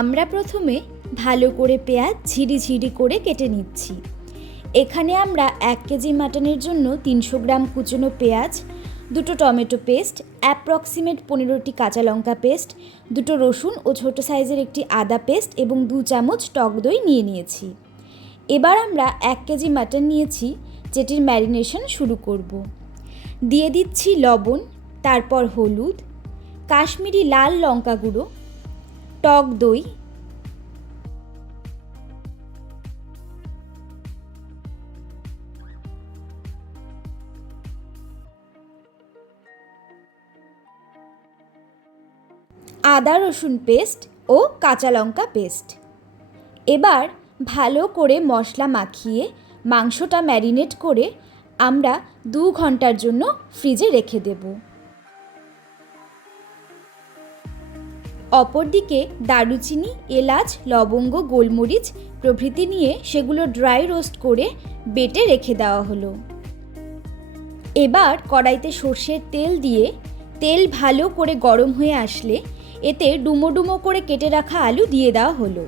আমরা প্রথমে ভালো করে পেঁয়াজ ঝিরিঝিরি করে কেটে নিচ্ছি। এখানে আমরা 1 কেজি মাটনের জন্য 300 গ্রাম কুচনো পেঁয়াজ, 2টো টমেটো পেস্ট, অ্যাপ্রক্সিমেট 15টি কাঁচা লঙ্কা পেস্ট, 2টো রসুন ও ছোট সাইজের একটি আদা পেস্ট এবং 2 চামচ টক দই নিয়ে নিয়েছি। এবার আমরা 1 কেজি মাটন নিয়েছি, যেটির ম্যারিনেশন শুরু করব। দিয়ে দিচ্ছি লবণ, তারপর হলুদ, কাশ্মীরি লাল লঙ্কা গুঁড়ো, টক দই, আদা রসুন পেস্ট ও কাঁচা লঙ্কা পেস্ট। এবার ভালো করে মশলা মাখিয়ে মাংসটা ম্যারিনেট করে আমরা 2 ঘন্টার জন্য ফ্রিজে রেখে দেব। অপরদিকে দারুচিনি, এলাচ, লবঙ্গ, গোলমরিচ প্রভৃতি নিয়ে সেগুলো ড্রাই রোস্ট করে বেটে রেখে দেওয়া হলো। এবার কড়াইতে সর্ষের তেল দিয়ে তেল ভালো করে গরম হয়ে আসলে এতে ডুমো ডুমো করে কেটে রাখা আলু দিয়ে দেওয়া হলো।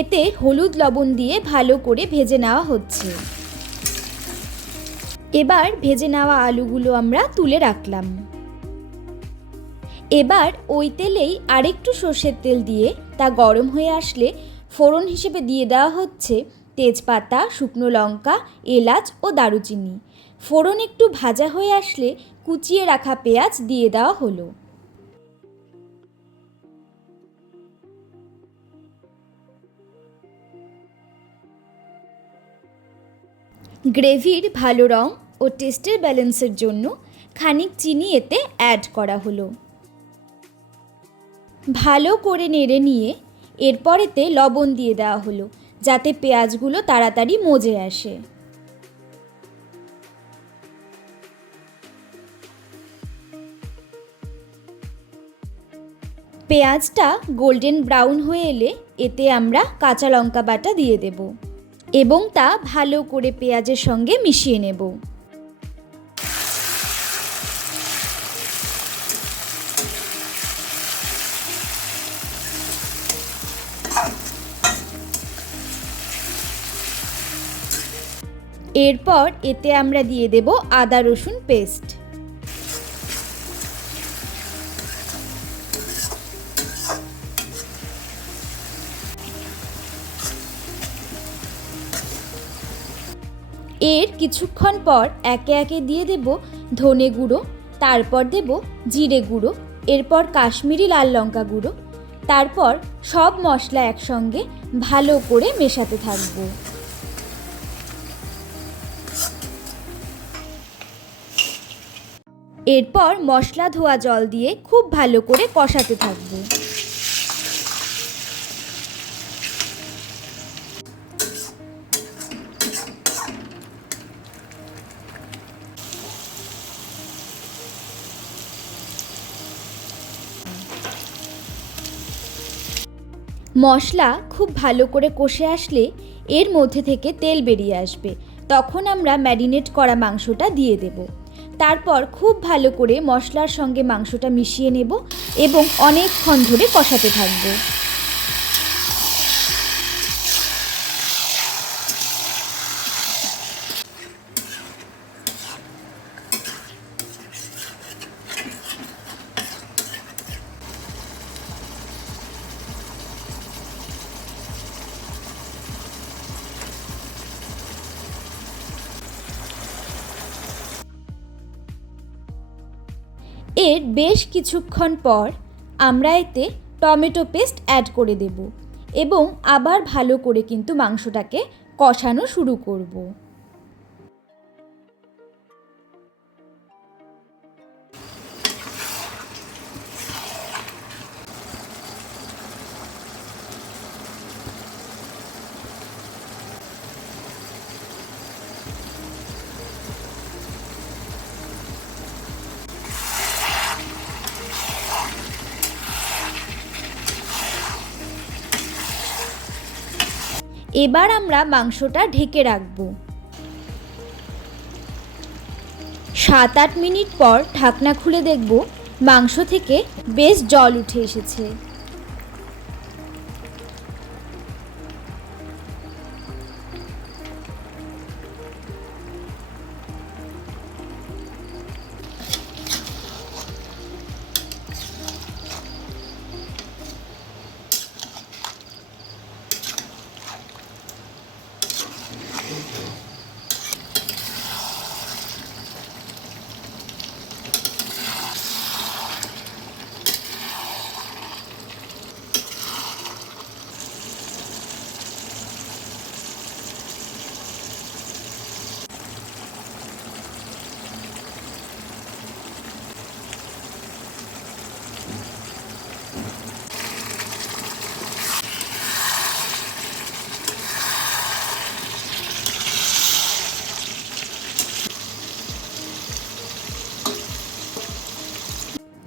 এতে হলুদ লবণ দিয়ে ভালো করে ভেজে নেওয়া হচ্ছে। এবার ভেজে নেওয়া আলুগুলো আমরা তুলে রাখলাম। এবার ওই তেলেই আরেকটু সর্ষের তেল দিয়ে তা গরম হয়ে আসলে ফোড়ন হিসেবে দিয়ে দেওয়া হচ্ছে তেজপাতা, শুকনো লঙ্কা, এলাচ ও দারুচিনি। ফোড়ন একটু ভাজা হয়ে আসলে কুচিয়ে রাখা পেঁয়াজ দিয়ে দেওয়া হলো। গ্রেভির ভালো রং ও টেস্টের ব্যালেন্সের জন্য খানিক চিনি এতে অ্যাড করা হলো। ভালো করে নেড়ে নিয়ে এরপর এতে লবণ দিয়ে দেওয়া হলো, যাতে পেঁয়াজগুলো তাড়াতাড়ি মজে আসে। পেঁয়াজটা গোল্ডেন ব্রাউন হয়ে এলে এতে আমরা কাঁচা লঙ্কা বাটা দিয়ে দেব এবং তা ভালো করে পেঁয়াজের সঙ্গে মিশিয়ে নেব। এরপর এতে আমরা দিয়ে দেব আদা রসুন পেস্ট। এর কিছুক্ষণ পর একে একে দিয়ে দেব ধনে গুঁড়ো, তারপর দেব জিরে গুঁড়ো, এরপর কাশ্মীরি লাল লঙ্কা গুঁড়ো, তারপর সব মশলা একসঙ্গে ভালো করে মেশাতে থাকবো। এরপর মশলা ধোয়া জল দিয়ে খুব ভালো করে কষাতে থাকবো। মশলা খুব ভালো করে কষে আসলে এর মধ্যে থেকে তেল বেরিয়ে আসবে, তখন আমরা ম্যারিনেট করা মাংসটা দিয়ে দেব। তারপর খুব ভালো করে মশলার সঙ্গে মাংসটা মিশিয়ে নেব এবং অনেকক্ষণ ধরে কষাতে থাকবো। এর বেশ কিছুক্ষণ পর আমরা এতে টমেটো পেস্ট অ্যাড করে দেব এবং আবার ভালো করে কিন্তু মাংসটাকে কষানো শুরু করব। এবার আমরা মাংসটা ঢেকে রাখবো। 7-8 মিনিট পর ঢাকনা খুলে দেখব মাংস থেকে বেশ জল উঠে এসেছে।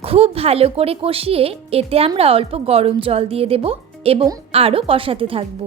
খুব ভালো করে কষিয়ে এতে আমরা অল্প গরম জল দিয়ে দেব এবং আরও কষাতে থাকব।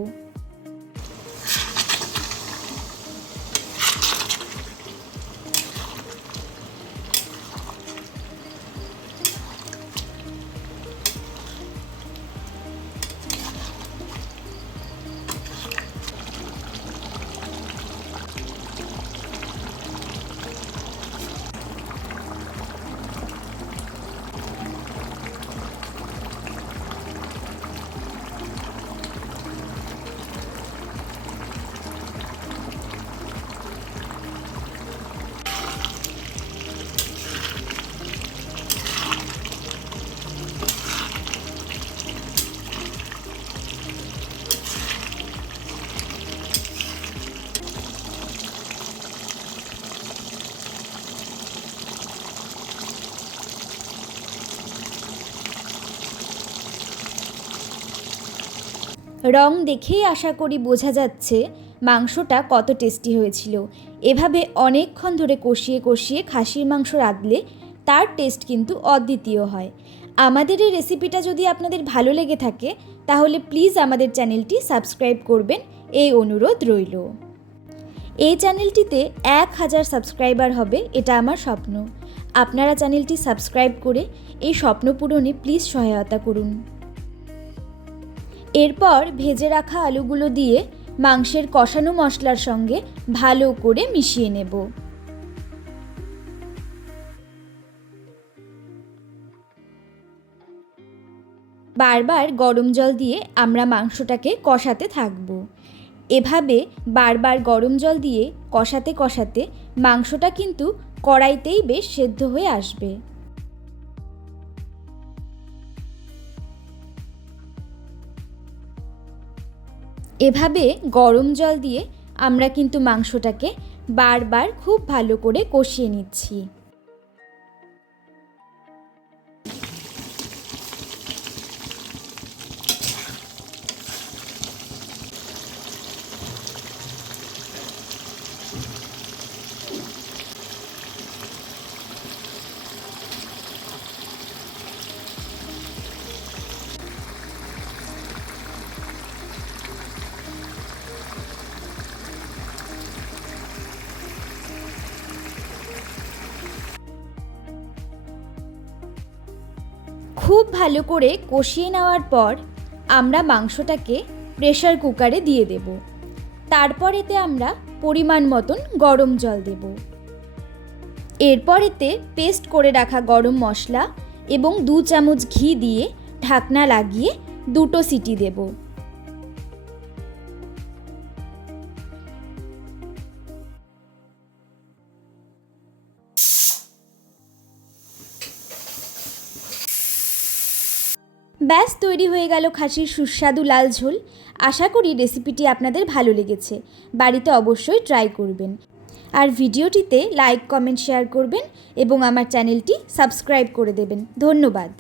রং দেখেই আশা করি বোঝা যাচ্ছে মাংসটা কত টেস্টি হয়েছিল। এভাবে অনেকক্ষণ ধরে কষিয়ে কষিয়ে খাসির মাংস রাঁধলে তার টেস্ট কিন্তু অদ্বিতীয় হয়। আমাদের এই রেসিপিটা যদি আপনাদের ভালো লেগে থাকে তাহলে প্লিজ আমাদের চ্যানেলটি সাবস্ক্রাইব করবেন, এই অনুরোধ রইল। এই চ্যানেলটিতে 1000 সাবস্ক্রাইবার হবে, এটা আমার স্বপ্ন। আপনারা চ্যানেলটি সাবস্ক্রাইব করে এই স্বপ্ন পূরণে প্লিজ সহায়তা করুন। এরপর ভেজে রাখা আলুগুলো দিয়ে মাংসের কষানো মশলার সঙ্গে ভালো করে মিশিয়ে নেব। বারবার গরম জল দিয়ে আমরা মাংসটাকে কষাতে থাকব। এভাবে বারবার গরম জল দিয়ে কষাতে কষাতে মাংসটা কিন্তু কড়াইতেই বেশ সেদ্ধ হয়ে আসবে। এভাবে গরম জল দিয়ে আমরা কিন্তু মাংসটাকে বারবার খুব ভালো করে কষিয়ে নিচ্ছি। খুব ভালো করে কষিয়ে নেওয়ার পর আমরা মাংসটাকে প্রেসার কুকারে দিয়ে দেব। তারপর এতে আমরা পরিমাণ মতন গরম জল দেব। এরপর এতে পেস্ট করে রাখা গরম মশলা এবং 2 চামচ ঘি দিয়ে ঢাকনা লাগিয়ে 2টো সিটি দেব। ব্যাস তৈরি হয়ে গেল খাসির সুস্বাদু লাল ঝোল। আশা করি রেসিপিটি আপনাদের ভালো লেগেছে। বাড়িতে অবশ্যই ট্রাই করবেন। আর ভিডিওটিতে লাইক, কমেন্ট, শেয়ার করবেন এবং আমার চ্যানেলটি সাবস্ক্রাইব করে দেবেন। ধন্যবাদ।